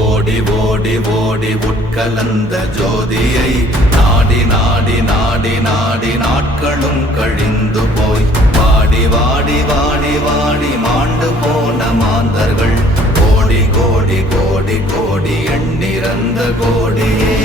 ஓடி ஓடி ஓடி உட்கலந்த ஜோதியை நாடி நாடி நாடி நாடி நாட்களும் கழிந்து போய் வாடி வாடி வாடி வாடி மாண்டு போன மாந்தர்கள் கோடி கோடி கோடி கோடி எண்ணிறந்த கோடியே